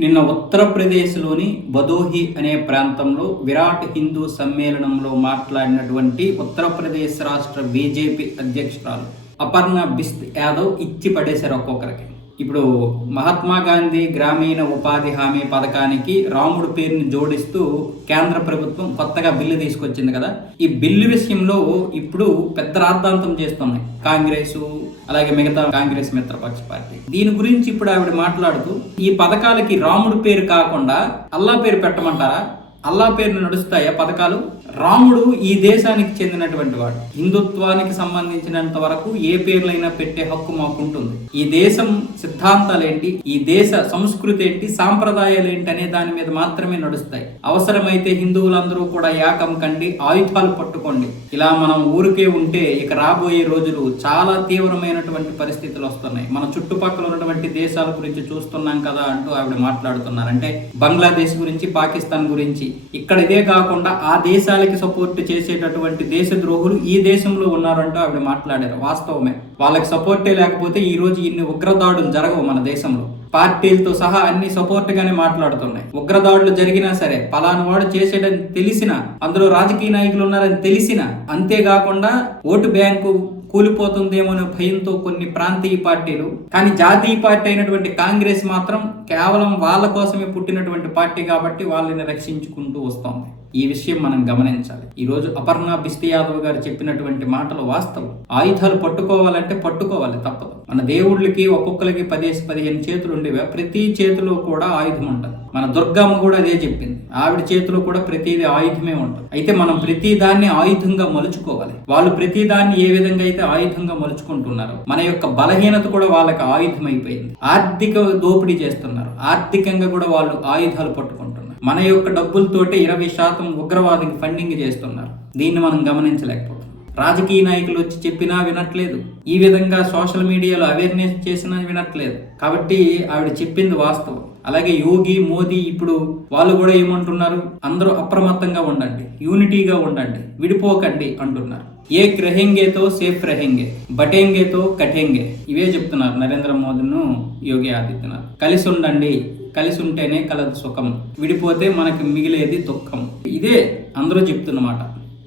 నిన్న ఉత్తరప్రదేశ్లోని భదోహి అనే ప్రాంతంలో విరాట్ హిందూ సమ్మేళనంలో మాట్లాడినటువంటి ఉత్తరప్రదేశ్ రాష్ట్ర బీజేపీ అధ్యక్షురాలు అపర్ణ బిస్త్ యాదవ్ ఇచ్చి పడేశారు ఒక్కొక్కరికి. ఇప్పుడు మహాత్మా గాంధీ గ్రామీణ ఉపాధి హామీ పథకానికి రాముడు పేరుని జోడిస్తూ కేంద్ర ప్రభుత్వం కొత్తగా బిల్లు తీసుకొచ్చింది కదా. ఈ బిల్లు విషయంలో ఇప్పుడు పెద్ద రాద్ధాంతం చేస్తున్నాయి కాంగ్రెస్, అలాగే మిగతా కాంగ్రెస్ మిత్రపక్ష పార్టీ. దీని గురించి ఇప్పుడు ఆవిడ మాట్లాడుతూ, ఈ పథకాలకి రాముడు పేరు కాకుండా అల్లా పేరు పెట్టమంటారా? అల్లా పేరును నడుస్తాయా పథకాలు? రాముడు ఈ దేశానికి చెందినటువంటి వాడు. హిందుత్వానికి సంబంధించినంత వరకు ఏ పేర్లైనా పెట్టే హక్కు మాకు ఉంటుంది. ఈ దేశం సిద్ధాంతాలు ఏంటి, ఈ దేశ సంస్కృతి ఏంటి, సాంప్రదాయాలు ఏంటి అనే దాని మీద మాత్రమే నడుస్తాయి. అవసరమైతే హిందువులందరూ కూడా ఏకం కండి, ఆయుధాలు పట్టుకోండి. ఇలా మనం ఊరికే ఉంటే ఇక రాబోయే రోజులు చాలా తీవ్రమైనటువంటి పరిస్థితులు వస్తున్నాయి. మన చుట్టుపక్కల ఉన్నటువంటి దేశాల గురించి చూస్తున్నాం కదా అంటూ ఆవిడ మాట్లాడుతున్నారు. అంటే బంగ్లాదేశ్ గురించి, పాకిస్తాన్ గురించి. ఇక్కడ ఇదే కాకుండా ఆ దేశాలకి సపోర్ట్ చేసేటటువంటి దేశద్రోహులు ఈ దేశంలో ఉన్నారంటూ ఆవిడ మాట్లాడారు. వాస్తవమే, వాళ్ళకి సపోర్టే లేకపోతే ఈ రోజు ఇన్ని ఉగ్రదాడులు జరగవు మన దేశంలో. పార్టీలతో సహా అన్ని సపోర్ట్ గానే మాట్లాడుతున్నాయి. ఉగ్రదాడులు జరిగినా సరే పలానా వాడు చేసేటని తెలిసిన, అందులో రాజకీయ నాయకులు ఉన్నారని తెలిసిన, అంతేకాకుండా ఓటు బ్యాంకు కూలిపోతుందేమో అనే భయంతో కొన్ని ప్రాంతీయ పార్టీలు, కానీ జాతీయ పార్టీ అయినటువంటి కాంగ్రెస్ మాత్రం కేవలం వాళ్ళ కోసమే పుట్టినటువంటి పార్టీ కాబట్టి వాళ్ళని రక్షించుకుంటూ వస్తోంది. ఈ విషయం మనం గమనించాలి. ఈ రోజు అపర్ణ బిస్త్ యాదవ్ గారు చెప్పినటువంటి మాటలు వాస్తవం. ఆయుధాలు పట్టుకోవాలంటే పట్టుకోవాలి, తప్పదు. మన దేవుళ్ళకి ఒక్కొక్కరికి 10-15 చేతులు ఉండేవా, ప్రతి చేతిలో కూడా ఆయుధం ఉంటుంది. మన దుర్గమ్మ కూడా అదే చెప్పింది. ఆవిడ చేతిలో కూడా ప్రతిదీ ఆయుధమే ఉంటుంది. అయితే మనం ప్రతి దాన్ని ఆయుధంగా మలుచుకోవాలి. వాళ్ళు ప్రతి దాన్ని ఏ విధంగా అయితే ఆయుధంగా మలుచుకుంటున్నారు, మన యొక్క బలహీనత కూడా వాళ్ళకి ఆయుధం అయిపోయింది. ఆర్థిక దోపిడీ చేస్తున్నారు, ఆర్థికంగా కూడా వాళ్ళు ఆయుధాలు పట్టుకుంటున్నారు. మన యొక్క డబ్బులతోటి 20% ఉగ్రవాదికి ఫండింగ్ చేస్తున్నారు. దీన్ని మనం గమనించలేకపోతున్నాం. రాజకీయ నాయకులు వచ్చి చెప్పినా వినట్లేదు, ఈ విధంగా సోషల్ మీడియాలో అవేర్నెస్ చేసినా వినట్లేదు. కాబట్టి ఆవిడ చెప్పింది వాస్తవం. అలాగే యోగి, మోదీ ఇప్పుడు వాళ్ళు కూడా ఏమంటున్నారు, అందరూ అప్రమత్తంగా ఉండండి, యూనిటీగా ఉండండి, విడిపోకండి అంటున్నారు. ఏక్ రహెంగేతో సేఫ్ రహెంగే, బటేంగేతో కటేంగే, ఇవే చెప్తున్నారు నరేంద్ర మోదీను, యోగి ఆదిత్యనాథ్. కలిసి ఉండండి, కలిసి ఉంటేనే కలదు సుఖం, విడిపోతే మనకి మిగిలేది దుఃఖం. ఇదే అందరూ చెప్తున్నమాట.